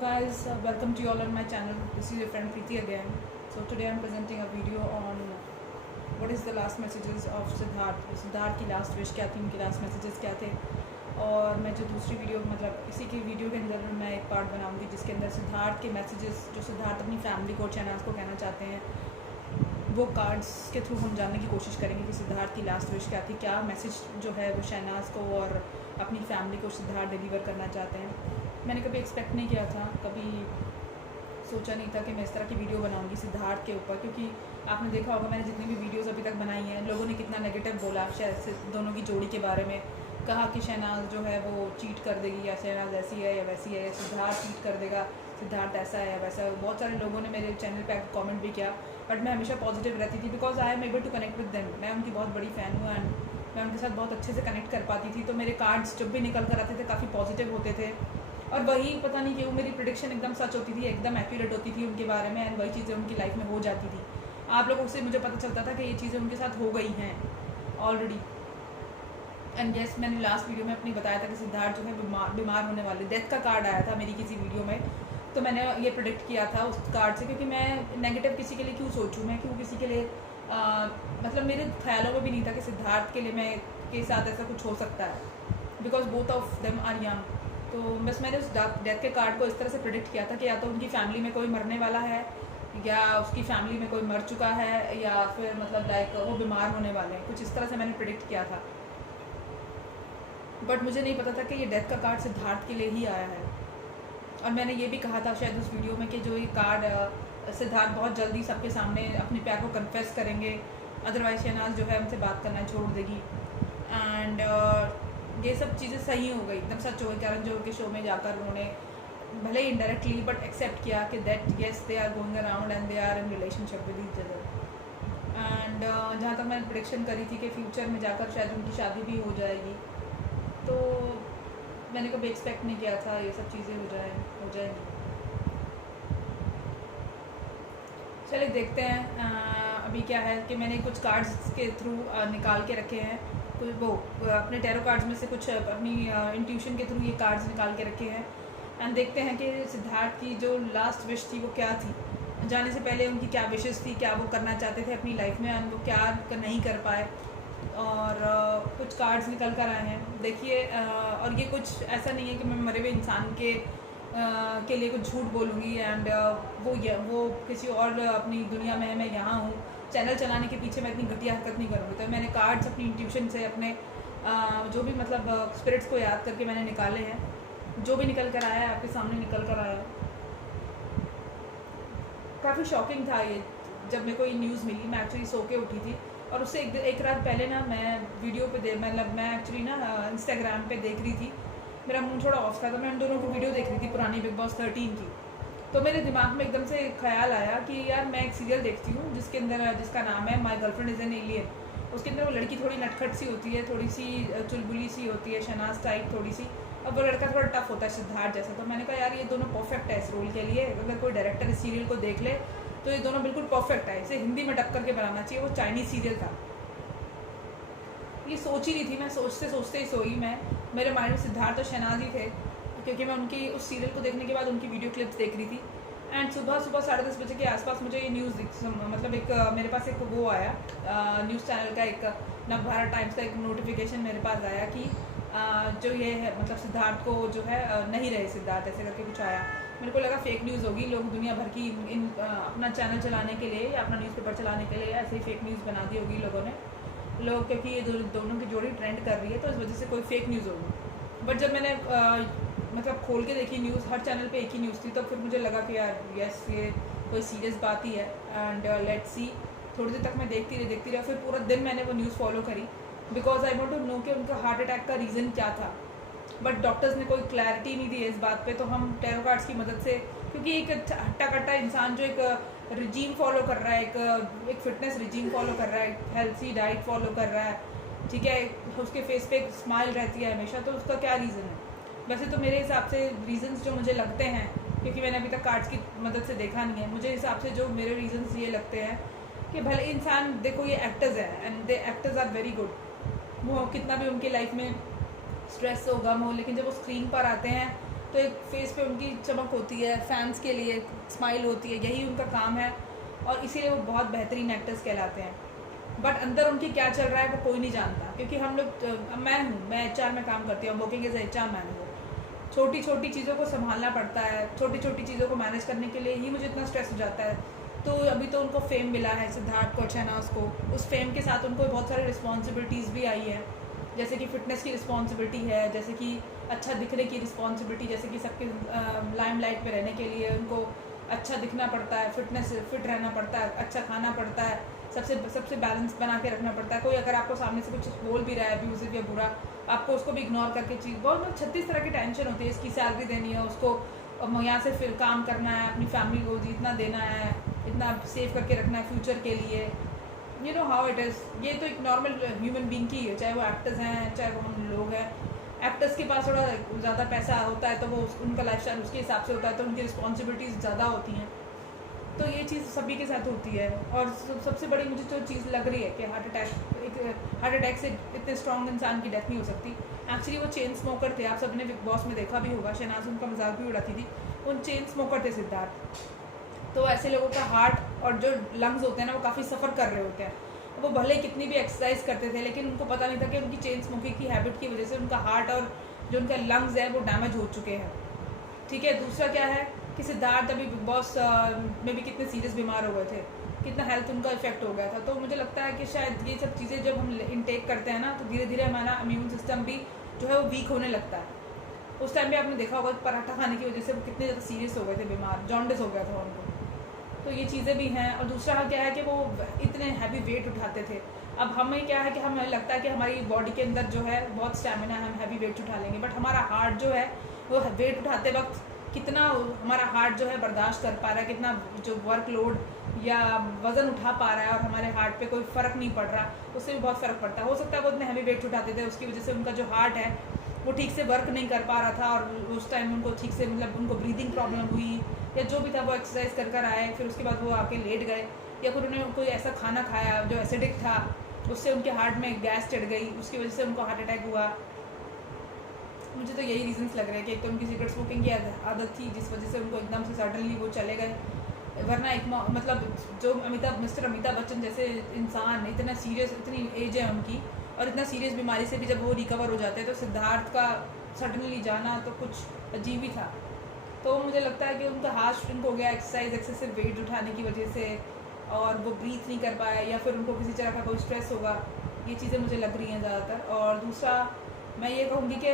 guys, welcome to you all on my channel. This is your friend Preeti again. So today I'm presenting a video on what is the last messages of Siddharth. Siddharth की last wish क्या थी, उनके last messages क्या थे. और मैं जो दूसरी वीडियो मतलब इसी की वीडियो के अंदर मैं एक पार्ट बनाऊंगी जिसके अंदर सिद्धार्थ के मैसेजेस जो सिद्धार्थ अपनी फैमिली को शहनाज को कहना चाहते हैं वो कार्ड्स के थ्रू हम जानने की कोशिश करेंगे कि सिद्धार्थ की लास्ट विश क्या थी, क्या मैसेज जो है वो शहनाज को और अपनी फैमिली को सिद्धार्थ डिलीवर करना चाहते हैं. मैंने कभी एक्सपेक्ट नहीं किया था, कभी सोचा नहीं था कि मैं इस तरह की वीडियो बनाऊंगी सिद्धार्थ के ऊपर, क्योंकि आपने देखा होगा मैंने जितनी भी वीडियोस अभी तक बनाई हैं लोगों ने कितना नेगेटिव बोला दोनों की जोड़ी के बारे में. कहा कि शहनाज जो है वो चीट कर देगी या शहनाज ऐसी है या वैसी है, या सिद्धार्थ चीट कर देगा, सिद्धार्थ ऐसा है या वैसा है. बहुत सारे लोगों ने मेरे चैनल पे कमेंट भी किया, बट मैं हमेशा पॉजिटिव रहती थी because I am able to connect with them. मैं उनकी बहुत बड़ी फ़ैन हूँ एंड मैं उनके साथ बहुत अच्छे से कनेक्ट कर पाती थी. तो मेरे कार्ड्स जब भी निकल कर आते थे काफ़ी पॉजिटिव होते थे और वही पता नहीं क्यों मेरी प्रेडिक्शन एकदम सच होती थी, एकदम एक्यूरेट होती थी उनके बारे में एंड वही चीज़ें उनकी लाइफ में हो जाती थी. आप लोगों से मुझे पता चलता था कि ये चीज़ें उनके साथ हो गई हैं ऑलरेडी. एंड येस, मैंने लास्ट वीडियो में अपनी बताया था कि सिद्धार्थ जो है बीमार होने वाले, डेथ का कार्ड आया था मेरी किसी वीडियो में, तो मैंने ये प्रेडिक्ट किया था उस कार्ड से, क्योंकि मैं नेगेटिव किसी के लिए क्यों सोचूं, मैं क्यों किसी के लिए मतलब मेरे ख्यालों में भी नहीं था कि सिद्धार्थ के लिए मैं के साथ ऐसा कुछ हो सकता है because both of them are young. तो बस मैंने उस डेथ के कार्ड को इस तरह से प्रेडिक्ट किया था कि या तो उनकी फैमिली में कोई मरने वाला है या उसकी फैमिली में कोई मर चुका है या फिर मतलब लाइक वो बीमार होने वाले हैं, कुछ इस तरह से मैंने प्रेडिक्ट किया था. बट मुझे नहीं पता था कि ये डेथ का कार्ड सिद्धार्थ के लिए ही आया है. और मैंने ये भी कहा था शायद उस वीडियो में कि जो ये कार्ड सिद्धार्थ बहुत जल्दी सबके सामने अपने प्यार को कन्फेस करेंगे, अदरवाइज शहनाज जो है उनसे बात करना छोड़ देगी. एंड ये सब चीज़ें सही हो गई, एकदम सच हो गई. करण जोहर के शो में जाकर उन्होंने भले ही इनडायरेक्टली बट एक्सेप्ट किया कि that yes they are going around and they are in relationship with each other. And जहाँ तक मैंने प्रेडिक्शन करी थी कि फ्यूचर में जाकर शायद उनकी शादी भी हो जाएगी, तो मैंने कभी एक्सपेक्ट नहीं किया था ये सब चीज़ें हो जाएंगी. चलिए देखते हैं अभी क्या है कि मैंने कुछ कार्ड्स के थ्रू निकाल के रखे हैं, कुछ वो अपने टैरो कार्ड्स में से कुछ अपनी इंट्यूशन के थ्रू ये कार्ड्स निकाल के रखे हैं. एंड देखते हैं कि सिद्धार्थ की जो लास्ट विश थी वो क्या थी, जाने से पहले उनकी क्या विशेस थी, क्या वो करना चाहते थे अपनी लाइफ में एंड वो क्या नहीं कर पाए. और कुछ कार्ड्स निकल कर आए हैं, देखिए. और ये कुछ ऐसा नहीं है कि मैं मरे हुए इंसान के लिए कुछ झूठ बोलूँगी एंड वो किसी और अपनी दुनिया में है, मैं यहाँ हूँ. चैनल चलाने के पीछे मैं इतनी घटिया हरकत नहीं करूँगी. तो मैंने कार्ड्स अपनी इंट्यूशन से अपने जो भी मतलब स्पिरिट्स को याद करके मैंने निकाले हैं. जो भी निकल कर आया है आपके सामने निकल कर आया. काफ़ी शॉकिंग था ये जब मेरे को ये न्यूज़ मिली. मैं एक्चुअली सो के उठी थी और उससे एक रात पहले ना मैं वीडियो पे मतलब मैं एक्चुअली ना इंस्टाग्राम पे देख रही थी, मेरा मूड थोड़ा ऑफ था, तो मैं उन दोनों को वीडियो देख रही थी पुरानी बिग बॉस 13 की. तो मेरे दिमाग में एकदम से ख्याल आया कि यार मैं एक सीरियल देखती हूँ जिसका नाम है my girlfriend is an alien. उसके अंदर वो लड़की थोड़ी नटखट सी होती है, थोड़ी सी चुलबुली सी होती है, शहनाज टाइप थोड़ी सी, और वो लड़का थोड़ा टफ होता है सिद्धार्थ जैसा. तो मैंने कहा यार ये दोनों परफेक्ट है इस रोल के लिए. अगर कोई डायरेक्टर इस सीरियल को देख ले तो ये दोनों बिल्कुल परफेक्ट है, इसे हिंदी में डब करके बनाना चाहिए. वो चाइनीज़ सीरियल था. ये सोच ही रही थी मैं, सोचते सोचते ही सोई मैं. मेरे माइंड में सिद्धार्थ और शहनाज ही थे, क्योंकि मैं उनकी उस सीरियल को देखने के बाद उनकी वीडियो क्लिप्स देख रही थी. एंड सुबह 10:30 बजे के आसपास मुझे ये न्यूज़ मतलब एक मेरे पास एक वो आया न्यूज़ चैनल का, एक नवभारत टाइम्स का एक नोटिफिकेशन मेरे पास आया कि जो ये है मतलब सिद्धार्थ को जो है नहीं रहे सिद्धार्थ, ऐसे करके कुछ आया. मेरे को लगा फेक न्यूज़ होगी, लोग दुनिया भर की अपना चैनल चलाने के लिए या अपना न्यूज़पेपर चलाने के लिए ऐसे ही फेक न्यूज़ बना दी होगी लोगों ने, क्योंकि ये दोनों की जोड़ी ट्रेंड कर रही है तो इस वजह से कोई फेक न्यूज़ होगी. बट जब मैंने मतलब खोल के देखी न्यूज़, हर चैनल पे एक ही न्यूज़ थी, तो फिर मुझे लगा कि यार यस ये कोई सीरियस बात ही है. And let's see. थोड़ी देर तक मैं देखती रही. फिर पूरा दिन मैंने वो न्यूज़ फॉलो करी because I want to know कि उनका हार्ट अटैक का रीज़न क्या था. बट डॉक्टर्स ने कोई क्लैरिटी नहीं दी है इस बात पे. तो हम टैरो कार्ड्स की मदद से, क्योंकि एक हट्टा कट्टा इंसान जो एक रिजीम फॉलो कर रहा है, एक फिटनेस रिजीम फॉलो कर रहा है, हेल्थी डाइट फॉलो कर रहा है, ठीक है, उसके फेस पे एक स्माइल रहती है हमेशा, तो उसका क्या रीज़न है. वैसे तो मेरे हिसाब से रीज़न्स जो मुझे लगते हैं, क्योंकि मैंने अभी तक कार्ड्स की मदद से देखा नहीं है, मुझे हिसाब से जो मेरे रीज़न्स ये लगते हैं कि भले इंसान, देखो ये एक्टर्स हैं and they actors are very good. वो कितना भी उनकी लाइफ में स्ट्रेस हो, गम हो, लेकिन जब वो स्क्रीन पर आते हैं तो एक फेस पे उनकी चमक होती है, फैंस के लिए स्माइल होती है, यही उनका काम है और इसीलिए वो बहुत बेहतरीन एक्टर्स कहलाते हैं। बट अंदर उनकी क्या चल रहा है वो कोई नहीं जानता, क्योंकि हम लोग मैं HR में काम करती हूँ, वर्किंग एज HR मैनेजर। छोटी छोटी चीज़ों को संभालना पड़ता है, छोटी छोटी चीज़ों को मैनेज करने के लिए ही मुझे इतना स्ट्रेस हो जाता है। तो अभी तो उनको फेम मिला है, सिद्धार्थ को, शहनाज को, उस फेम के साथ उनको बहुत सारी रिस्पॉन्सिबिलिटीज़ भी आई है, जैसे कि फ़िटनेस की रिस्पॉन्सिबिलिटी है, जैसे कि अच्छा दिखने की रिस्पॉन्सिबिलिटी, जैसे कि सबके लाइमलाइट में रहने के लिए उनको अच्छा दिखना पड़ता है, फिट रहना पड़ता है, अच्छा खाना पड़ता है, सबसे बैलेंस बना के रखना पड़ता है। कोई अगर आपको सामने से कुछ बोल भी रहा है अब्यूजिव या बुरा, आपको उसको भी इग्नोर करके चीज़ बहुत 36 तरह की टेंशन होती है। इसकी सैलरी देनी है उसको, यहाँ से फिर काम करना है, अपनी फैमिली को जितना देना है, इतना सेव करके रखना है फ्यूचर के लिए। You know how it is. ये तो एक नॉर्मल ह्यूमन बीइंग की है, चाहे वो एक्टर्स हैं चाहे वो हम लोग हैं। एक्टर्स के पास थोड़ा ज़्यादा पैसा होता है तो वो उनका लाइफस्टाइल उसके हिसाब से होता है, तो उनकी रिस्पॉन्सिबिलिटीज़ ज़्यादा होती हैं। तो ये चीज़ सभी के साथ होती है। और सबसे बड़ी मुझे जो चीज़ लग रही है कि हार्ट अटैक से इतने स्ट्रॉन्ग इंसान की डेथ नहीं हो सकती। एक्चुअली वो चेन स्मोकर थे, आप सबने बिग बॉस में देखा भी होगा, शहनाज उनका मजाक भी उड़ाती थी। उन चेन स्मोकर थे सिद्धार्थ। तो ऐसे लोगों का हार्ट और जो लंग्स होते हैं ना वो काफ़ी सफ़र कर रहे होते हैं। वो भले कितनी भी एक्सरसाइज करते थे लेकिन उनको पता नहीं था कि उनकी चेन स्मोकिंग की हैबिट की वजह से उनका हार्ट और जो उनका लंग्स है वो डैमेज हो चुके हैं। ठीक है, दूसरा क्या है कि सिद्धार्थ अभी बिग बॉस में भी कितने सीरियस बीमार हो गए थे, कितना हेल्थ उनका इफेक्ट हो गया था। तो मुझे लगता है कि शायद ये सब चीज़ें जब हम इनटेक करते हैं ना तो धीरे धीरे हमारा इम्यून सिस्टम भी जो है वो वीक होने लगता है। उस टाइम भी आपने देखा होगा पराठा खाने की वजह से वो कितने ज़्यादा सीरियस हो गए थे, बीमार, जॉन्डिस हो गया था उनको। तो ये चीज़ें भी हैं। और दूसरा क्या है कि वो इतने हैवी वेट उठाते थे। अब हमें क्या है कि हमें लगता है कि हमारी बॉडी के अंदर जो है बहुत स्टैमिना है, हम हैवी वेट उठा लेंगे, बट हमारा हार्ट जो है वो वेट उठाते वक्त कितना हमारा हार्ट जो है बर्दाश्त कर पा रहा है, कितना जो वर्कलोड या वज़न उठा पा रहा है और हमारे हार्ट पे कोई फ़र्क नहीं पड़ रहा, उससे भी बहुत फ़र्क पड़ता है। हो सकता है वो इतने हैवी वेट उठाते थे उसकी वजह से उनका जो हार्ट है वो ठीक से वर्क नहीं कर पा रहा था और उस टाइम उनको ठीक से मतलब उनको ब्रीदिंग प्रॉब्लम हुई या जो भी था वो एक्सरसाइज कर आए, फिर उसके बाद वो आके लेट गए या फिर उन्होंने कोई ऐसा खाना खाया जो एसिडिक था, उससे उनके हार्ट में गैस चढ़ गई, उसकी वजह से उनको हार्ट अटैक हुआ। मुझे तो यही रीजंस लग रहे हैं कि एक तो उनकी सिगरेट स्मोकिंग की आदत थी जिस वजह से उनको एकदम से सडनली वो चले गए, वरना एक मतलब जो मिस्टर अमिताभ बच्चन जैसे इंसान इतना सीरियस, इतनी एज है उनकी और इतना सीरियस बीमारी से भी जब वो रिकवर हो जाते हैं तो सिद्धार्थ का सडनली जाना तो कुछ अजीब ही था। तो मुझे लगता है कि उनका हार्ट श्रिंक हो गया एक्सरसाइज एक्सेसिव वेट उठाने की वजह से, और वो ब्रीथ नहीं कर पाए या फिर उनको किसी तरह का कोई स्ट्रेस होगा। ये चीज़ें मुझे लग रही हैं ज़्यादातर। और दूसरा मैं ये कहूँगी कि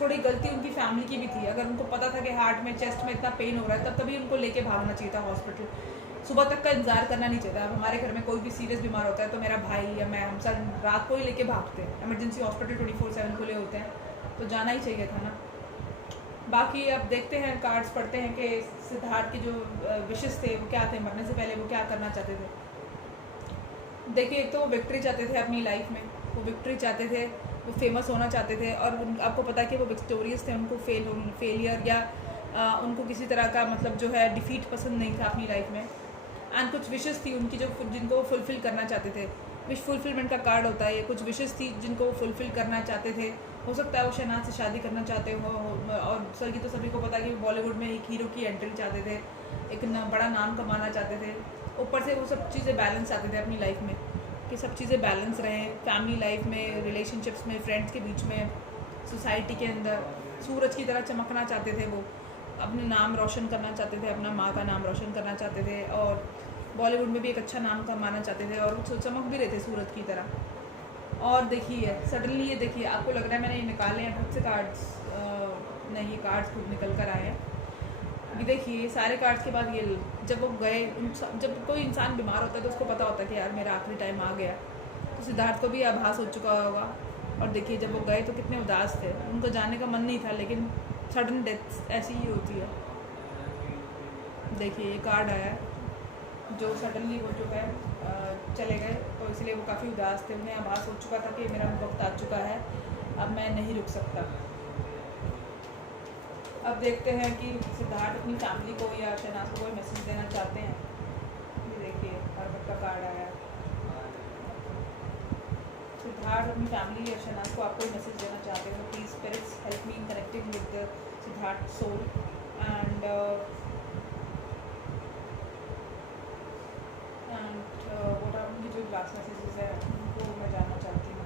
थोड़ी गलती उनकी फैमिली की भी थी। अगर उनको पता था कि हार्ट में, चेस्ट में इतना पेन हो रहा है तब तभी उनको लेके भागना चाहिए था हॉस्पिटल, सुबह तक का इंतजार करना नहीं चाहिए था। अब हमारे घर में कोई भी सीरियस बीमार होता है तो मेरा भाई या मैं, हम सब रात को ही लेके भागते हैं, एमरजेंसी हॉस्पिटल 24/7 खुले होते हैं, तो जाना ही चाहिए था ना। बाकी अब देखते हैं, कार्ड्स पढ़ते हैं कि सिद्धार्थ के जो विशेस थे वो क्या थे, मरने से पहले वो क्या करना चाहते थे। देखिए, एक तो वो विक्ट्री चाहते थे अपनी लाइफ में, वो विक्ट्री चाहते थे, वो फेमस होना चाहते थे और आपको पता है कि वो विक्टोरियस थे, उनको फेलियर या उनको किसी तरह का मतलब जो है डिफीट पसंद नहीं था अपनी लाइफ में। एंड कुछ विशेस थी उनकी जो जिनको वो फुलफ़िल करना चाहते थे। विश फुलफिलमेंट का कार्ड होता है ये। कुछ विशेस थी जिनको वो फुलफ़िल करना चाहते थे। हो सकता है वो शहनाज से शादी करना चाहते हो, और सर की तो सभी को पता है कि बॉलीवुड में एक हीरो की एंट्री चाहते थे, एक बड़ा नाम कमाना चाहते थे। ऊपर से वो सब चीज़ें बैलेंस चाहते थे अपनी लाइफ में, कि सब चीज़ें बैलेंस रहें, फैमिली लाइफ में, रिलेशनशिप्स में, फ्रेंड्स के बीच में, सोसाइटी के अंदर सूरज की तरह चमकना चाहते थे। वो अपने नाम रोशन करना चाहते थे, अपना माँ का नाम रोशन करना चाहते थे, और बॉलीवुड में भी एक अच्छा नाम कमाना चाहते थे, और वो चमक भी रहे थे सूरज की तरह। और देखिए सडनली, ये देखिए, आपको लग रहा है मैंने ये निकाले हैं खुद से कार्ड्स, नहीं, ये कार्ड्स खुद निकल कर आए हैं। ये देखिए, ये सारे कार्ड्स के बाद ये जब वो गए, जब कोई इंसान बीमार होता है तो उसको पता होता है कि यार मेरा आखिरी टाइम आ गया। तो सिद्धार्थ को भी आभास हो चुका होगा। और देखिए जब वो गए तो कितने उदास थे, उनको जाने का मन नहीं था, लेकिन सडन डेथ ऐसी ही होती है। देखिए ये कार्ड आया है, जो सडनली वो जो है चले गए, तो इसलिए वो काफ़ी उदास थे। उन्हें आभास हो चुका था कि मेरा वक्त आ चुका है, अब मैं नहीं रुक सकता। अब देखते हैं कि सिद्धार्थ अपनी फैमिली को या शहनाज को कोई मैसेज देना चाहते हैं। ये देखिए हरकत का कार्ड आया है। सिद्धार्थ अपनी फैमिली या शहनाज को आप कोई मैसेज देना चाहते हैं तो please spirits help me in connecting with the Siddharth soul and what are उनकी जो लास्ट मैसेजेस है उनको मैं जानना चाहती हूँ।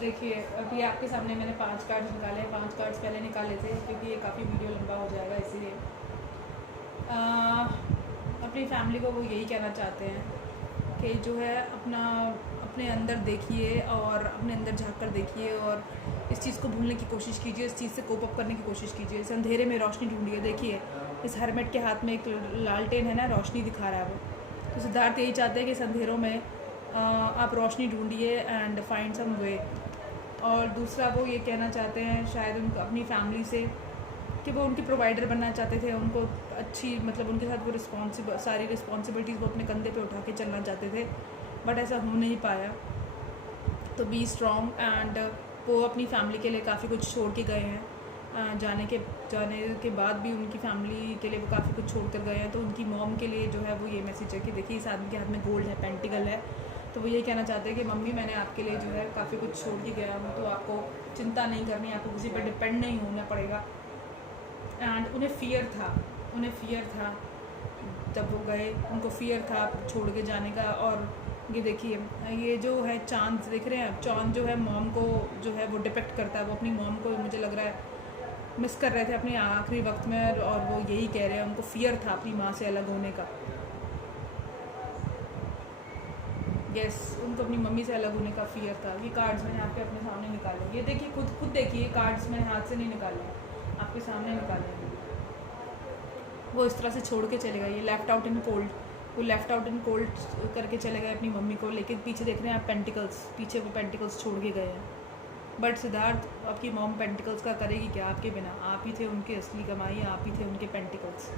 देखिए अभी आपके सामने मैंने 5 कार्ड्स निकाले हैं। 5 कार्ड्स पहले निकाले थे क्योंकि ये काफ़ी वीडियो लंबा हो जाएगा, इसीलिए अपनी फैमिली को वो यही कहना चाहते हैं कि जो है अपने अंदर देखिए और अपने अंदर झाँक कर देखिए और इस चीज़ को भूलने की कोशिश कीजिए, इस चीज़ से कोप अप करने की कोशिश कीजिए। इस अंधेरे में रोशनी ढूंढिए। देखिए इस हरमेट के हाथ में एक लालटेन है ना, रोशनी दिखा रहा है वो। तो सिद्धार्थ यही चाहते हैं कि इस अंधेरों में आप रोशनी ढूंढिए एंड फाइंड सम वे। और दूसरा वो ये कहना चाहते हैं शायद उनको अपनी फैमिली से कि वो उनकी प्रोवाइडर बनना चाहते थे, उनको अच्छी मतलब उनके साथ वो सारी रिस्पॉन्सिबिलिटीज़ वो अपने कंधे पे उठा के चलना चाहते थे, बट ऐसा हो नहीं पाया। तो बी स्ट्रॉन्ग एंड वो अपनी फैमिली के लिए काफ़ी कुछ छोड़ के गए हैं। जाने के बाद भी उनकी फैमिली के लिए वो काफ़ी कुछ छोड़ कर गए हैं। तो उनकी मॉम के लिए जो है वो ये मैसेज है कि देखिए इस आदमी के हाथ में गोल्ड है, पेंटिकल है। तो वो ये कहना चाहते हैं कि मम्मी मैंने आपके लिए जो है काफ़ी कुछ छोड़ के गया हूँ, तो आपको चिंता नहीं करनी, आपको किसी पर डिपेंड नहीं होना पड़ेगा। एंड उन्हें फ़ियर था जब वो गए, उनको फ़ियर था छोड़ के जाने का। और ये देखिए ये जो है चांद देख रहे हैं आप, चांद जो है मॉम को जो है वो डिपेक्ट करता है। वो अपनी मॉम को मुझे लग रहा है मिस कर रहे थे अपने आखिरी वक्त में, और वो यही कह रहे हैं उनको फ़ियर था अपनी माँ से अलग होने का। यस, उनको अपनी मम्मी से अलग होने का फ़ियर था। ये कार्ड्स मैंने आपके अपने सामने निकाले। ये देखिए खुद देखिए, कार्ड्स मैंने हाथ से नहीं निकाले, आपके सामने निकाले। वो इस तरह से छोड़ के चले गए। ये लेफ़्ट आउट इन कोल्ड, वो लेफ़्ट आउट इन कोल्ड करके चले गए अपनी मम्मी को। लेकिन पीछे देख रहे हैं आप पेंटिकल्स, पीछे वो पेंटिकल्स छोड़ के गए हैं। बट सिद्धार्थ आपकी मॉम पेंटिकल्स का करेगी क्या आपके बिना? आप ही थे उनकी असली कमाई, आप ही थे उनके पेंटिकल्स।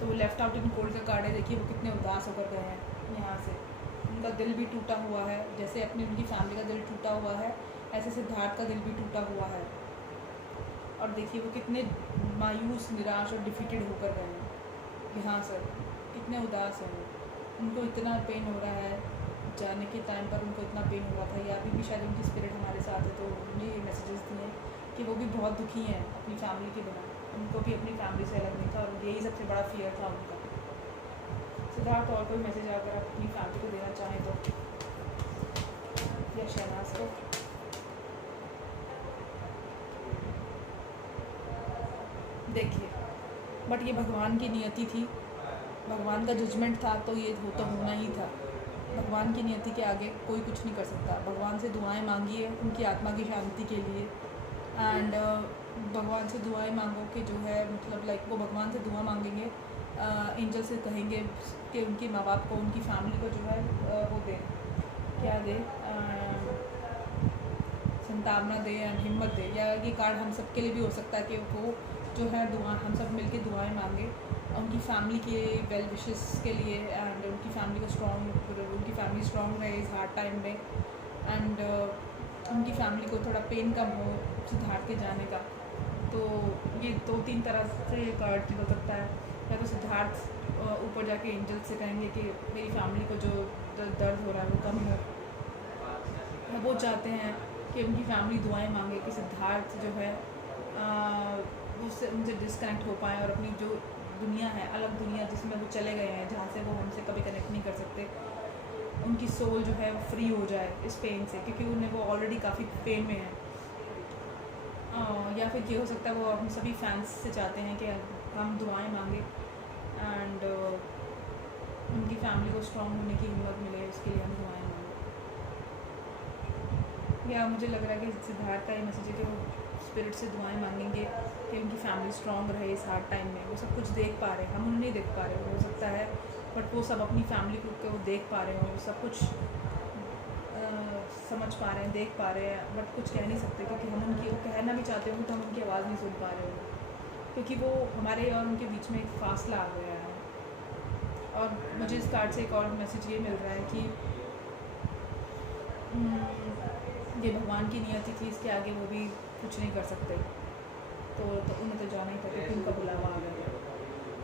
तो वो लेफ़्ट आउट इन कोल्ड का कार्ड है। देखिए वो कितने उदास होकर गए हैं यहाँ से। उनका दिल भी टूटा हुआ है, जैसे अपनी उनकी फैमिली का दिल टूटा हुआ है, ऐसे सिद्धार्थ का दिल भी टूटा हुआ है। और देखिए वो कितने मायूस, निराश और डिफीटेड होकर गए हैं यहाँ से। कितने उदास हैं वो, उनको इतना पेन हो रहा है। जाने के टाइम पर उनको इतना पेन हुआ था, या अभी भी शायद उनकी स्पिरिट हमारे साथ है, तो उन्हें ये मैसेजेस दिए कि वो भी बहुत दुखी हैं अपनी फैमिली के बिना। उनको भी अपनी फैमिली से अलग नहीं था, और यही सबसे बड़ा फियर था उनका। सिद्धार्थ और कोई मैसेज अगर आप अपनी फैमिली को देना चाहें तो, या शहनाज को। देखिए बट ये भगवान की नियति थी, भगवान का जजमेंट था, तो ये तो होना ही था। भगवान की नियति के आगे कोई कुछ नहीं कर सकता। भगवान से दुआएं मांगिए उनकी आत्मा की शांति के लिए। एंड भगवान से दुआएं मांगो कि जो है मतलब लाइक वो भगवान से दुआ मांगेंगे, एंजल से कहेंगे कि उनके माँ बाप को, उनकी फैमिली को जो है वो दें, क्या दे, संतावना दे एंड हिम्मत दे। या ये कार्ड हम सब के लिए भी हो सकता है कि वो जो है दुआ, हम सब मिलके दुआएं मांगे उनकी फैमिली के वेल विशेस के लिए, एंड उनकी फैमिली को उनकी फैमिली स्ट्रॉन्ग रहे इस हार्ड टाइम में। एंड उनकी फैमिली को थोड़ा पेन कम हो सिद्धार्थ के जाने का। तो ये 2-3 तरह से ये कार्ड निकल सकता है। या तो सिद्धार्थ ऊपर जाके एंजल से कहेंगे कि मेरी फैमिली को जो दर्द हो रहा है वो कम हो। वो चाहते हैं कि उनकी फैमिली दुआएं मांगे कि सिद्धार्थ जो है उससे उनसे डिस्कनेक्ट हो पाए, और अपनी जो दुनिया है, अलग दुनिया जिसमें वो चले गए हैं, जहाँ से वो हमसे कभी कनेक्ट नहीं कर सकते, उनकी सोल जो है वो फ्री हो जाए इस पेन से, क्योंकि उन्हें वो ऑलरेडी काफ़ी पेन में है। या फिर ये हो सकता है वो हम सभी फैंस से चाहते हैं कि हम दुआएं मांगे एंड उनकी फैमिली को स्ट्रॉन्ग होने की हिम्मत मिले, इसके लिए हम दुआएं मांगें। या मुझे लग रहा है कि सिद्धार्थ का ये मैसेज है कि वो स्पिरिट से दुआएं मांगेंगे कि उनकी फैमिली स्ट्रॉन्ग रहे इस हार्ड टाइम में। वो सब कुछ देख पा रहे हैं, हम उन्हें नहीं देख पा रहे, हो सकता है, बट वो सब अपनी फैमिली को वो देख पा रहे हो, वो सब कुछ समझ पा रहे हैं, देख पा रहे हैं, बट कुछ कह नहीं सकते क्योंकि हम उनकी, वो कहना भी चाहते होंगे तो हम उनकी आवाज़ नहीं सुन पा रहे हो, क्योंकि वो हमारे और उनके बीच में एक फासला आ गया है। और मुझे इस कार्ड से एक और मैसेज ये मिल रहा है कि ये भगवान की नियति थी, इसके आगे वो भी कुछ नहीं कर सकते, तो उन्हें तो जाना ही था क्योंकि उनका बुलावा आ गया।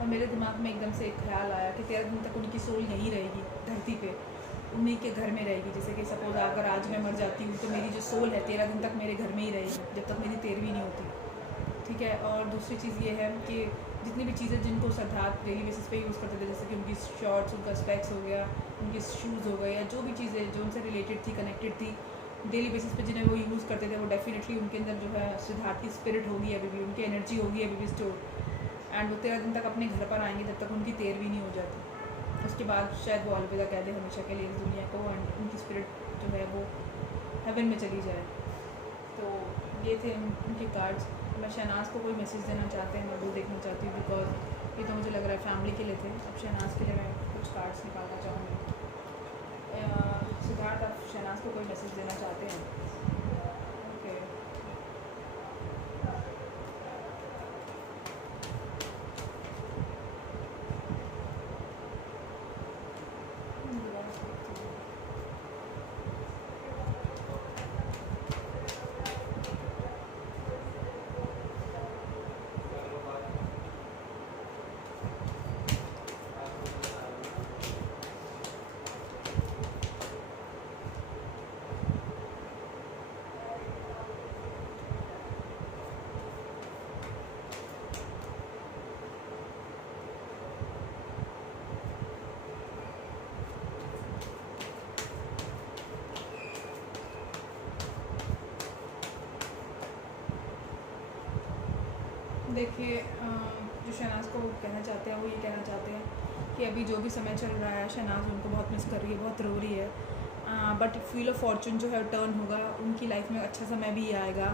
और मेरे दिमाग में एकदम से एक ख्याल आया कि 13 दिन तक उनकी सोल यहीं रहेगी धरती पे, उन्हीं के घर में रहेगी। जैसे कि सपोज अगर आज मैं मर जाती हूँ तो मेरी जो सोल है 13 दिन तक मेरे घर में ही रहेगी, जब तक मेरी 13वीं नहीं होती, ठीक है। और दूसरी चीज़ ये है कि जितनी भी चीज़ें जिनको सिद्धार्थ डेली बेसिस पे यूज़ करते थे, जैसे कि उनकी शॉर्ट्स, उनका स्पेक्स हो गया, उनके शूज़ हो गए, या जो भी चीज़ें जो उनसे रिलेटेड थी, कनेक्टेड थी, डेली बेसिस पे जिन्हें वो यूज़ करते थे, वो डेफिनेटली उनके अंदर जो है सिद्धार्थ की स्पिरिट होगी अभी भी, उनकी एनर्जी होगी अभी भी स्टोर। एंड वो 13 दिन तक अपने घर पर आएंगे जब तक उनकी 13वीं नहीं हो जाती। उसके बाद शायद वो अलविदा कह दे हमेशा के लिए इस दुनिया को, एंड उनकी स्पिरिट जो है वो हेवन में चली जाए। तो ये थे उनके कार्ड्स। मैं शहनाज को कोई मैसेज देना चाहते हैं, मैं वो देखना चाहती हूँ, बिकॉज ये तो मुझे लग रहा है फैमिली के लिए थे। अब शहनाज के लिए मैं कुछ कार्ड्स निकालना चाहूँगी। सिद्धार्थ, आप शहनाज को कोई मैसेज देना चाहते हैं? ओके, देखिए, जो शहनाज को कहना चाहते हैं वो ये कहना चाहते हैं कि अभी जो भी समय चल रहा है, शहनाज उनको बहुत मिस कर रही है, बहुत रो रही है, बट व्हील ऑफ फॉर्चून जो है टर्न होगा, उनकी लाइफ में अच्छा समय भी आएगा।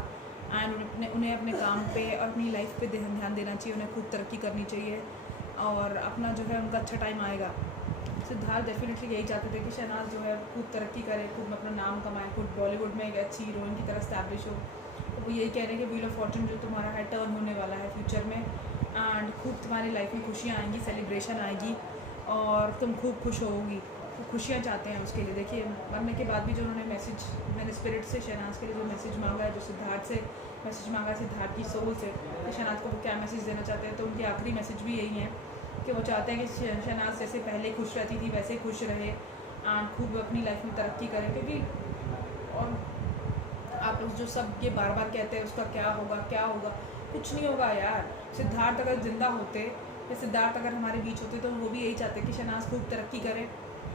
एंड उन्हें अपने काम पे और अपनी लाइफ पे ध्यान देना चाहिए, उन्हें खूब तरक्की करनी चाहिए, और अपना जो है उनका अच्छा टाइम आएगा। सिद्धार्थ डेफिनेटली यही चाहते थे कि शहनाज जो है खूब तरक्की करे, खूब अपना नाम कमाए, खूब बॉलीवुड में एक अच्छी हीरोइन की तरह स्टैब्लिश हो। तो वो यही कह रहे हैं कि व्हील ऑफ फॉर्चून जो तुम्हारा है टर्न होने वाला है फ्यूचर में, एंड खूब तुम्हारी लाइफ में खुशियाँ आएंगी, सेलिब्रेशन आएगी, और तुम खूब खुश होगी। तो खुशियाँ चाहते हैं उसके लिए। देखिए, मरने के बाद भी जो उन्होंने मैसेज, मैंने स्पिरिट से शहनाज के लिए जो मैसेज मांगा है, जो सिद्धार्थ से मैसेज मांगा है, सिद्धार्थ की सोल से, कि शहनाज को वो क्या मैसेज देना चाहते हैं, तो उनके आखिरी मैसेज भी यही है कि वो चाहते हैं कि शहनाज जैसे पहले खुश रहती थी वैसे खुश रहे, एंड खूब अपनी लाइफ में तरक्की करें। क्योंकि और आप लोग जो सब ये बार बार कहते हैं उसका क्या होगा क्या होगा, कुछ नहीं होगा यार। सिद्धार्थ अगर ज़िंदा होते, या सिद्धार्थ अगर हमारे बीच होते, तो वो भी यही चाहते कि शहनाज खूब तरक्की करे,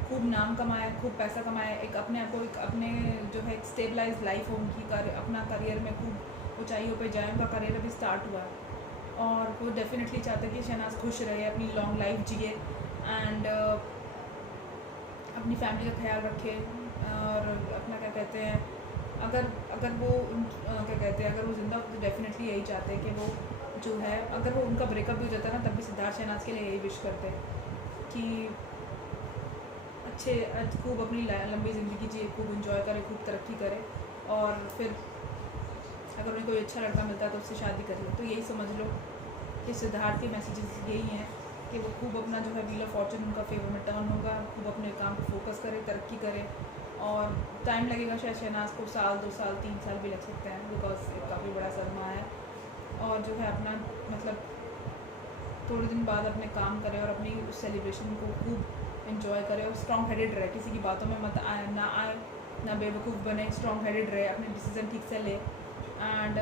खूब नाम कमाए, खूब पैसा कमाए, एक अपने आप को, एक अपने जो है एक स्टेबलाइज लाइफ हो उनकी, अपना करियर में खूब ऊंचाइयों पे जाए। उनका करियर अभी स्टार्ट हुआ है, और वो डेफिनेटली चाहते हैं कि शहनाज खुश रहे, अपनी लॉन्ग लाइफ जिए, एंड अपनी फैमिली का ख्याल रखे, और अपना क्या कहते हैं, अगर वो क्या कहते हैं, अगर वो ज़िंदा होते तो डेफिनेटली यही चाहते हैं कि वो जो है, अगर वो उनका ब्रेकअप भी हो जाता ना, तब भी सिद्धार्थ शहनाज के लिए यही विश करते कि खूब अपनी लंबी ज़िंदगी जिए, खूब इन्जॉय करे, खूब तरक्की करे, और फिर अगर उन्हें कोई अच्छा लड़का मिलता है तो उससे शादी कर ले। तो यही समझ लो कि सिद्धार्थ के मैसेजेस यही हैं कि वो खूब अपना जो है व्हील ऑफ फॉर्चून उनका फेवर में टर्न होगा, खूब अपने काम पर फोकस करे, तरक्की करे, और टाइम लगेगा शायद शहनाज को, 1 साल 2 साल 3 साल भी लग सकते हैं, बिकॉज एक काफ़ी बड़ा सदमा है। और जो है अपना मतलब थोड़े दिन बाद अपने काम करे, और अपनी उस सेलिब्रेशन को खूब इन्जॉय करे, और स्ट्रॉन्ग हेडेड रहे, किसी की बातों में मत आए ना बेवकूफ़ बने, स्ट्रॉन्ग हेडेड रहे, अपने डिसीज़न ठीक से ले, एंड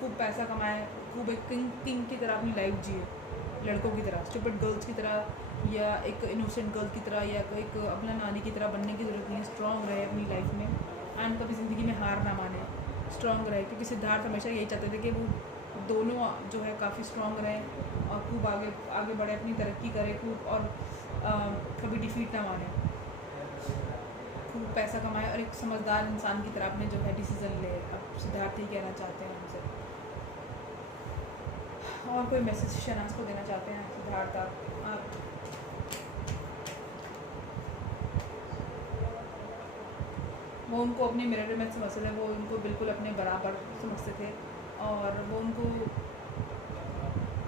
खूब पैसा कमाए, खूब एक किंग की तरह अपनी लाइफ जिए, लड़कों की तरह, स्टूपिड गर्ल्स की तरह, या एक इनोसेंट गर्ल की तरह, या एक अपना नानी की तरह बनने की ज़रूरत नहीं है। स्ट्रॉन्ग रहे अपनी लाइफ में, एंड कभी ज़िंदगी में हार ना माने, स्ट्रॉन्ग रहे। क्योंकि सिद्धार्थ हमेशा यही चाहते थे कि वो दोनों जो है काफ़ी स्ट्रॉन्ग रहें, खूब आगे आगे बढ़े, अपनी तरक्की करे खूब, और कभी डिफीट ना माने, खूब पैसा कमाए और एक समझदार इंसान की तरह अपने जो है डिसीज़न ले। अब सिद्धार्थ ही कहना चाहते हैं हमसे। और कोई मैसेज शहनाज को देना चाहते हैं सिद्धार्थ आप? वो उनको अपने मिरर इमेज समझते थे, वो उनको बिल्कुल अपने बराबर समझते थे, और वो उनको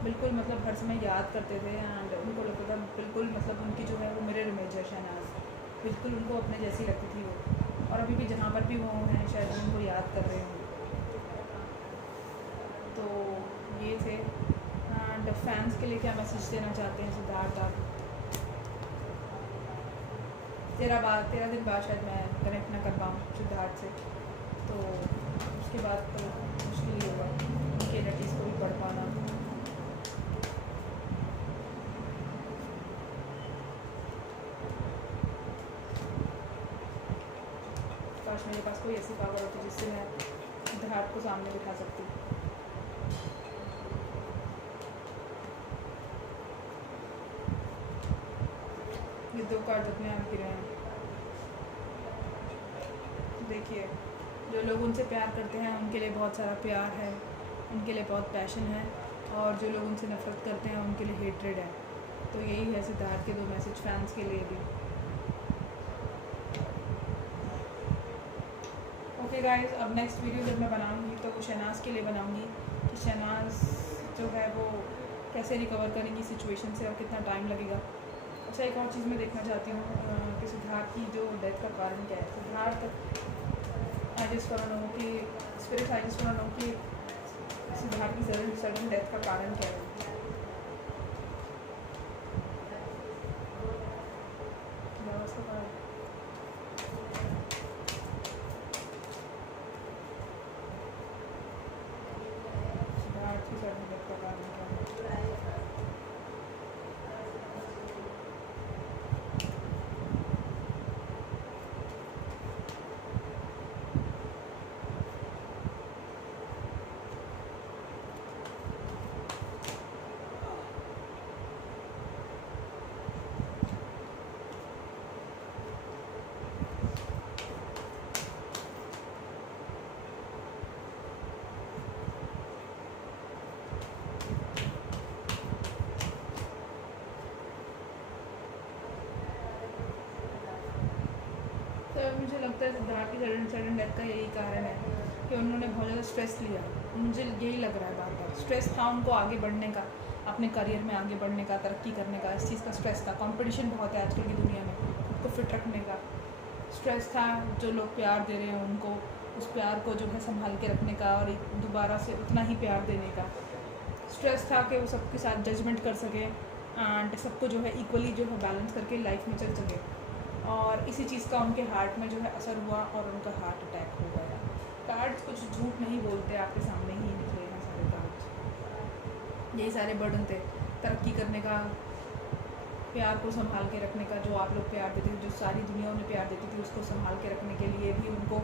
बिल्कुल मतलब हर समय याद करते थे, एंड उनको लगता था बिल्कुल मतलब उनकी जो है वो मिरर इमेज है शहनाज, बिल्कुल उनको अपने जैसी लगती थी वो। और अभी भी जहाँ पर भी वो हैं शायद वो उनको याद कर रहे हों। तो ये थे। एंड फैंस के लिए क्या मैसेज देना चाहते हैं सिद्धार्थ आप? 13 दिन बाद शायद मैं कनेक्ट ना कर पाऊँ सिद्धार्थ से, तो उसके बाद तो मुश्किल ही होगा उनकी एनर्जीज़ को भी पढ़ पाना। काश मेरे पास कोई ऐसी पावर होती जिससे मैं सिद्धार्थ को सामने बिठा सकती। ये 2 कार्ड अपने आप गिरे हैं। देखिए, जो लोग उनसे प्यार करते हैं उनके लिए बहुत सारा प्यार है, उनके लिए बहुत पैशन है, और जो लोग उनसे नफरत करते हैं उनके लिए हेट्रेड है। तो यही है सिद्धार्थ के 2 मैसेज फैंस के लिए भी। ओके गाइस, अब नेक्स्ट वीडियो जब मैं बनाऊंगी तो वो शहनाज के लिए बनाऊंगी कि शहनाज जो है वो कैसे रिकवर करेंगी सिचुएशन से और कितना टाइम लगेगा। अच्छा, एक और चीज़ मैं देखना चाहती हूँ कि सिद्धार्थ की जो डेथ का कारण क्या है। Siddharth I just want to know कि spirit I just want to know कि सिद्धार्थ की सडन डेथ का कारण क्या है। सिद्धार्थ की सडन डेथ का कारण क्या है? तो मुझे लगता है सिद्धार्थ की सडन डेथ का यही कारण है कि उन्होंने बहुत ज़्यादा स्ट्रेस लिया। मुझे यही लग रहा है बार बार स्ट्रेस था उनको आगे बढ़ने का, अपने करियर में आगे बढ़ने का, तरक्की करने का। इस चीज़ का स्ट्रेस था। कंपटीशन बहुत है आजकल की दुनिया में, खुद को फिट रखने का स्ट्रेस था। जो लोग प्यार दे रहे हैं उनको उस प्यार को जो है संभाल के रखने का और दोबारा से उतना ही प्यार देने का स्ट्रेस था कि वो सबके साथ जजमेंट कर सके एंड सबको जो है इक्वली जो है बैलेंस करके लाइफ में चल सके। और इसी चीज़ का उनके हार्ट में जो है असर हुआ और उनका हार्ट अटैक हो गया। कार्ड्स कुछ झूठ नहीं बोलते, आपके सामने ही निकले हैं सारे कार्ड्स। यही सारे बर्डन थे तरक्की करने का, प्यार को संभाल के रखने का। जो आप लोग प्यार देते थे, जो सारी दुनिया उन्हें प्यार देती थी, उसको संभाल के रखने के लिए भी उनको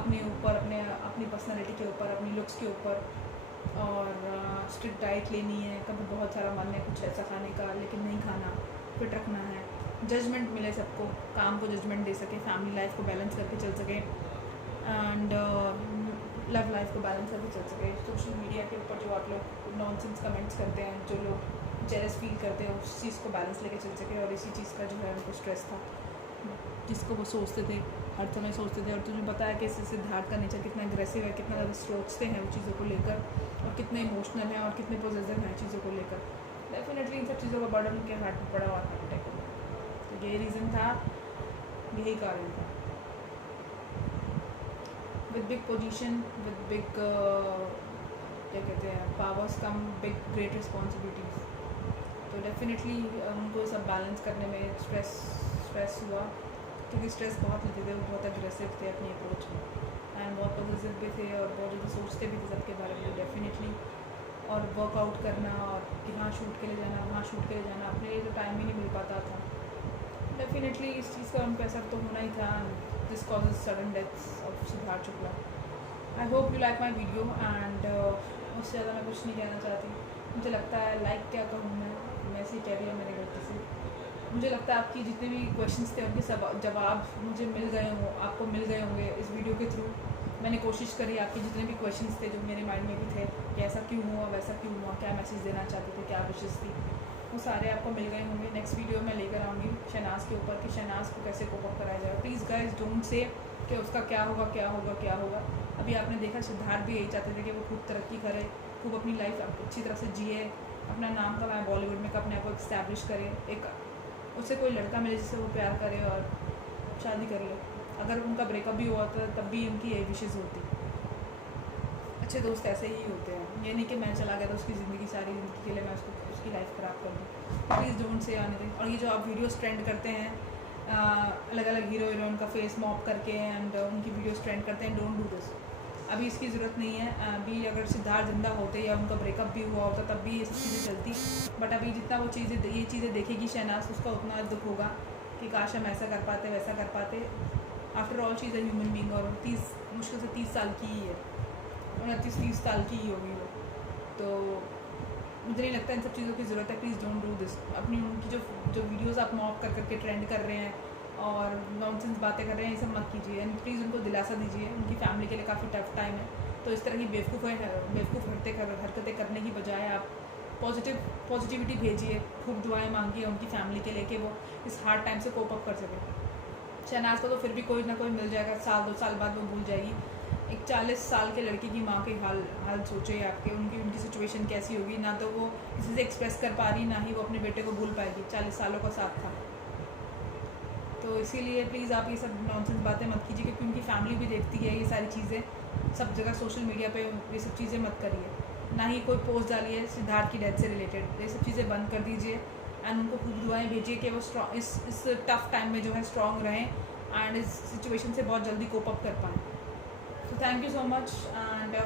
अपने ऊपर, अपनी पर्सनैलिटी के ऊपर, अपनी लुक्स के ऊपर और स्ट्रिक्ट डाइट लेनी है। कभी बहुत सारा मन है कुछ ऐसा खाने का, लेकिन नहीं खाना, फिट रखना है। जजमेंट मिले सबको, काम को जजमेंट दे सके, फैमिली लाइफ को बैलेंस करके चल सके एंड लव लाइफ को बैलेंस करके चल सके। सोशल मीडिया के ऊपर जो आप लोग नॉनसेंस कमेंट्स करते हैं, जो लोग जेलस फील करते हैं, उस चीज़ को बैलेंस लेके चल सके। और इसी चीज़ का जो है उनको स्ट्रेस था, जिसको वो सोचते थे, हर समय सोचते थे। और तुझे पता है कि सिद्धार्थ का नेचर कितना अग्रेसिव है, कितना ज़्यादा सोचते हैं वो चीज़ों को लेकर, और कितने इमोशनल हैं और कितने पॉजिटिव हैं चीज़ों को लेकर। डेफिनेटली इन सब चीज़ों का बर्डन उनके हार्ट में पड़ा हुआ था अटैक। तो यही रीज़न था, यही कारण था। With big position, with big क्या कहते हैं powers come big great responsibilities. तो डेफिनेटली उनको सब बैलेंस करने में स्ट्रेस हुआ, क्योंकि स्ट्रेस बहुत लेते थे। वो बहुत अग्रेसिव थे अपनी अप्रोच में एंड बहुत पॉजिटिव भी थे और बहुत ज़्यादा सोचते भी थे सबके बारे में डेफिनेटली। और वर्कआउट करना और यहाँ शूट के लिए जाना, वहाँ शूट के लिए जाना, अपने लिए तो टाइम ही नहीं मिल पाता था। डेफिनेटली इस चीज़ का उन पर असर तो होना ही था। This causes sudden deaths of Siddharth Shukla. I hope you like my video and उससे ज़्यादा मैं कुछ नहीं कहना चाहती। मुझे लगता है लाइक क्या कहूँ मैं ऐसे ही कह रही हूँ मेरे गलती से। मुझे लगता है आपकी जितने भी क्वेश्चंस थे उनके सब जवाब मुझे मिल गए हों, आपको मिल गए होंगे इस वीडियो के थ्रू। मैंने कोशिश करी आपके जितने भी क्वेश्चंस थे जो मेरे माइंड में भी थे कि ऐसा क्यों हुआ, वैसा क्यों हुआ, क्या मैसेज देना चाहते थे, क्या विशेष थी, वो सारे आपको मिल गए होंगे। नेक्स्ट वीडियो में लेकर आऊँगी शहनाज के ऊपर कि शहनाज को कैसे कोप अप कराया जाए। प्लीज़ गाइस डोंट से कि उसका क्या होगा क्या होगा क्या होगा। अभी आपने देखा सिद्धार्थ भी यही चाहते थे कि वो खूब तरक्की करे, खूब अपनी लाइफ अच्छी तरह से जिए, अपना नाम कमाए बॉलीवुड में, अपने आप को इस्टेब्लिश करे, एक उससे कोई लड़का मिले जिससे वो प्यार करे और शादी कर ले। अगर उनका ब्रेकअप भी हुआ था तब भी उनकी यही विशेज़ होती। अच्छे दोस्त ऐसे ही होते हैं, ये नहीं कि मैं चला गया तो उसकी ज़िंदगी सारी ज़िंदगी के लिए मैं उसकी लाइफ ख़राब कर दूँ। Please don't say anything. और ये जो आप वीडियोस ट्रेंड करते हैं अलग अलग हीरो हीरोइन का फेस मॉप करके एंड उनकी वीडियोस ट्रेंड करते हैं, डोंट डू दिस। अभी इसकी ज़रूरत नहीं है। अभी अगर सिद्धार्थ जिंदा होते या उनका ब्रेकअप भी हुआ होता तब भी ये सब चीज़ें चलती, बट अभी जितना वो ये चीज़ें देखेगी शहनाज उसका उतना दुख होगा कि काश हम ऐसा कर पाते वैसा कर पाते। After all she is a human being और मुश्किल से 30 साल की ही है, 29-30 साल की ही होगी वो। तो मुझे नहीं लगता इन सब चीज़ों की ज़रूरत है। Please don't do this. अपनी उनकी जो वीडियोज़ आप मॉप कर करके ट्रेंड कर रहे हैं और नॉनसेंस बातें कर रहे हैं, ये सब मत कीजिए। एंड प्लीज़ उनको दिलासा दीजिए, उनकी फैमिली के लिए काफ़ी टफ टाइम है। तो इस तरह की बेवकूफ़ हरकतें करने की बजाय आप पॉजिटिविटी भेजिए, खूब दुआएं मांगिए उनकी फैमिली के लिए कि वो इस हार्ड टाइम से कोप अप कर सके। शहनाज को तो फिर भी कोई ना कोई मिल जाएगा, 1-2 साल बाद वो भूल जाएगी। एक 40 साल के लड़के की माँ के हाल सोचे आपके, उनकी सिचुएशन कैसी होगी। ना तो वो किसी से एक्सप्रेस कर पा रही, ना ही वो अपने बेटे को भूल पाएगी। 40 सालों का साथ था। तो इसीलिए प्लीज़ आप ये सब नॉनसेंस बातें मत कीजिए, क्योंकि उनकी फैमिली भी देखती है ये सारी चीज़ें। सब जगह सोशल मीडिया पे ये सब चीज़ें मत करिए। ना ही कोई पोस्ट डालिए सिद्धार्थ की डेथ से रिलेटेड। ये सब चीज़ें बंद कर दीजिए एंड उनको खूब दुआएं भेजिए कि वो इस टफ टाइम में जो है स्ट्रॉन्ग रहें एंड इस सिचुएशन से बहुत जल्दी कोप अप कर पाएँ। तो thank you so much and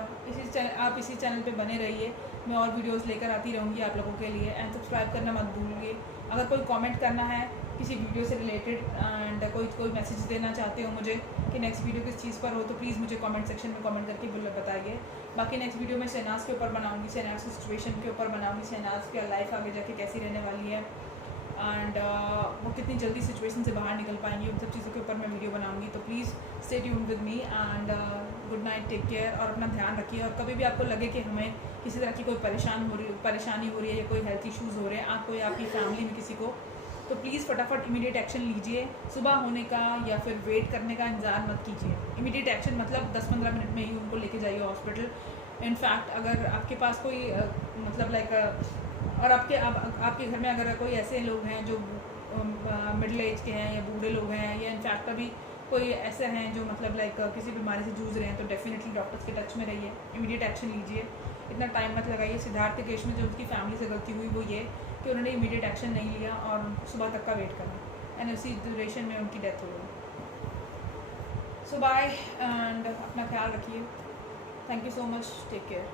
आप इसी चैनल पे बने रहिए। मैं और वीडियोस लेकर आती रहूँगी आप लोगों के लिए। एंड सब्सक्राइब करना मत भूलिए। अगर कोई कमेंट करना है किसी वीडियो से रिलेटेड एंड कोई मैसेज देना चाहते हो मुझे कि नेक्स्ट वीडियो किस चीज़ पर हो, तो प्लीज़ मुझे कमेंट सेक्शन में कमेंट करके बताइए। बाकी नेक्स्ट वीडियो में शहनाज के ऊपर बनाऊँगी, शहनाज की सिचुएशन के ऊपर बनाऊँगी, शहनाज की लाइफ आगे जाके कैसी रहने वाली है एंड वो कितनी जल्दी सिचुएशन से बाहर निकल पाएंगी, उन सब चीज़ों के ऊपर मैं वीडियो बनाऊंगी। तो please stay tuned with me and good night, take care और अपना ध्यान रखिए। और कभी भी आपको लगे कि हमें किसी तरह की कोई परेशानी हो रही है या कोई हेल्थ इश्यूज़ हो रहे हैं आपको या आपकी फैमिली में किसी को, तो प्लीज़ फटाफट इमीडिएट एक्शन लीजिए। सुबह होने का या फिर वेट करने का इंतज़ार मत कीजिए। इमीडिएट एक्शन मतलब 10-15 मिनट में ही उनको लेके जाइए हॉस्पिटल। इनफैक्ट अगर आपके पास कोई मतलब लाइक और आपके घर में अगर कोई ऐसे लोग हैं जो मिडिल एज के हैं या बूढ़े लोग हैं या इनफैक्ट अभी कोई ऐसे हैं जो मतलब लाइक किसी बीमारी से जूझ रहे हैं, तो डेफिनेटली डॉक्टर्स के टच में रहिए, इमीडिएट एक्शन लीजिए। इतना टाइम मत लगाइए। सिद्धार्थ के केस में जो उसकी फैमिली से गलती हुई वो ये कि उन्होंने इमीडिएट एक्शन नहीं लिया और सुबह तक का वेट करा एंड उसी ड्यूरेशन में उनकी डेथ हो गई। सो बाय एंड अपना ख्याल रखिए। Thank you so much, take care.